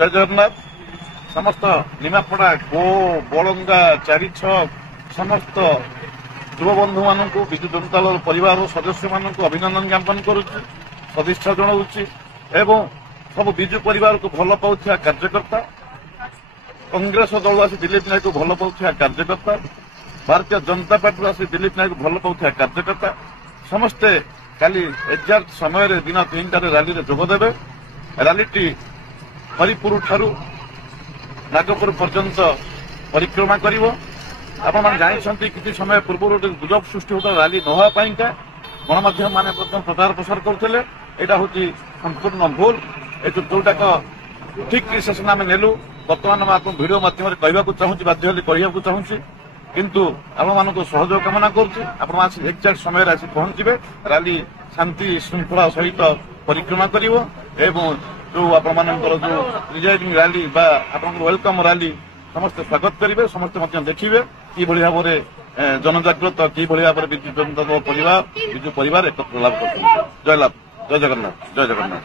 ଜୟ ଜଗନ୍ନାଥ। ସମସ୍ତ ନିମାପଡ଼ା ଗୋ ବଳଙ୍ଗା ଚାରିଛକ ସମସ୍ତ ଯୁବବନ୍ଧୁ ମାନଙ୍କୁ ବିଜୁ ଜନତା ଦଳ ପରିବାର ସଦସ୍ୟମାନଙ୍କୁ ଅଭିନନ୍ଦନ ଜ୍ଞାପନ କରୁଛି, ସଦିଚ୍ଛା ଜଣାଉଛି ଏବଂ ସବୁ ବିଜୁ ପରିବାରକୁ ଭଲ ପାଉଥିବା କାର୍ଯ୍ୟକର୍ତ୍ତା, କଂଗ୍ରେସ ଦଳ ଆସି ଦିଲ୍ଲୀପ ନାୟକକୁ ଭଲ ପାଉଥିବା କାର୍ଯ୍ୟକର୍ତ୍ତା, ଭାରତୀୟ ଜନତା ପାର୍ଟିରୁ ଆସି ଦିଲ୍ଲୀପ ନାୟକକୁ ଭଲ ପାଉଥିବା କାର୍ଯ୍ୟକର୍ତ୍ତା ସମସ୍ତେ କାଲି ଏକ୍ଜାକ୍ଟ ସମୟରେ ଦିନ 3ଟାରେ ରାଲିରେ ଯୋଗଦେବେ। ରାଲିଟି ହରିପୁର ଠାରୁ ନାଗପୁର ପର୍ଯ୍ୟନ୍ତ ପରିକ୍ରମା କରିବ। ଆପଣମାନେ ଜାଣିଛନ୍ତି କିଛି ସମୟ ପୂର୍ବରୁ ଗୁଜବ ସୃଷ୍ଟି ହେଉଥିଲା ରାଲି ନ ହେବା ପାଇଁକା ଗଣମାଧ୍ୟମମାନେ ମଧ୍ୟ ପ୍ରଚାର ପ୍ରସାର କରୁଥିଲେ। ଏଇଟା ହେଉଛି ସମ୍ପୂର୍ଣ୍ଣ ଭୁଲ। ଯୋଉଟାକ ଠିକ୍ ଡିସିସନ ଆମେ ନେଲୁ। ବର୍ତ୍ତମାନ ମୁଁ ଆପଣଙ୍କୁ ଭିଡ଼ିଓ ମାଧ୍ୟମରେ କହିବାକୁ ଚାହୁଁଛି, ବାଧ୍ୟ ହେଲେ କହିବାକୁ ଚାହୁଁଛି, କିନ୍ତୁ ଆପଣମାନଙ୍କୁ ସହଯୋଗ କାମନା କରୁଛି। ଆପଣମାନେ ଏକ୍ଜାକ୍ଟ ସମୟରେ ଆସି ପହଞ୍ଚିବେ। ରାଲି ଶାନ୍ତି ଶୃଙ୍ଖଳା ସହିତ ପରିକ୍ରମା କରିବ ଏବଂ ଯୋଉ ଆପଣମାନଙ୍କର ଯୋଉ ପ୍ରିଜାଇଡିଂ ରାଲି ବା ଆପଣଙ୍କର ୱେଲକମ୍ ରାଲି ସମସ୍ତେ ସ୍ୱାଗତ କରିବେ, ସମସ୍ତେ ମଧ୍ୟ ଦେଖିବେ କିଭଳି ଭାବରେ ଜନଜାଗୃତ, କିଭଳି ଭାବରେ ବିଜୁ ଜନତା ଦଳ ପରିବାର, ବିଜୁ ପରିବାର ଏକତ୍ର ଲାଭ କରୁଛନ୍ତି। ଜୟ ଜଗନ୍ନାଥ, ଜୟ ଜଗନ୍ନାଥ।